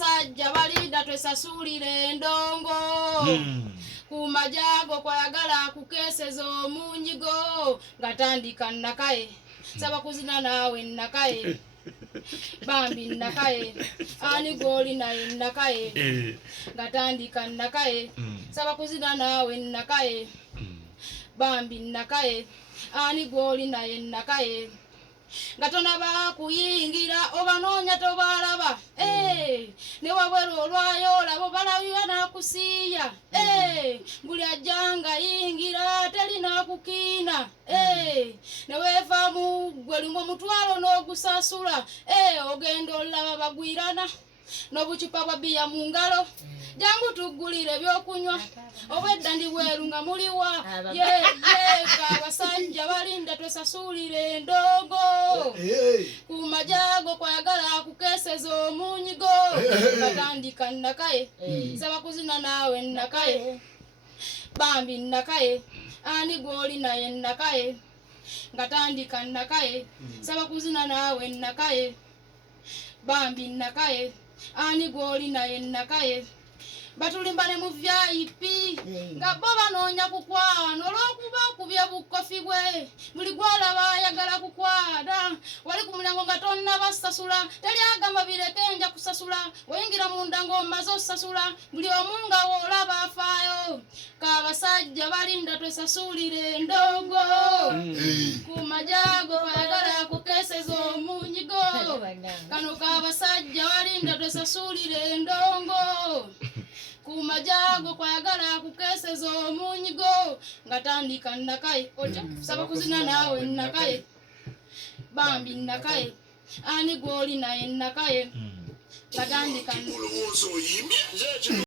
Sajja balida twesasulire endongo kumajago kwayagala kukeseza omunyigo ngatandika nakaye saba kuzina nawe nakaye bambi nakaye ani goli naye nakaye ngatandika nakaye saba kuzina nawe nakaye bambi nakaye ani goli naye nakaye Gatona ba kuyingira obanonya tobalaba ne wabwero olwayo labo balawiwa na kusiya nguli ajanga yingira telina kukina ne wefamu gwelimwo mutwalo no gusasula ogendo laba bagwirana no buchupa bwa bia mungalo jangu tugulire byokunywa obedda ndi bwerunga muliwa ye kabasanja balinda twesasulire endogo kumajago kwayagala kukeseza omunyigo batandika nakaye saba kuzina nawe nakaye bambi nakaye ani goli naye nakaye ngatandika nakaye saba kuzina nawe nakaye bambi nakaye ani goli naye nakaye batulimbane mu VIP ngabo banonya kukwana nolokuba kubye bukofi bwe buli gwala bayagala kukwada wali ku mulyango gatonna basasula tali agamba birekenja kusasula wayingira mu ndango mazo sasula buli omunga wolaba afayo kabasajja balinda twesasulire endogo kumajago bayagala kukeseza omunyigo kano kabasajja balinda twesasulire endongo kumajago kwayagala kukeseza omunyigo ngatandika nakaye oja saba kuzina nawe nakaye bambi nakaye ani goli naye nakaye ngatandika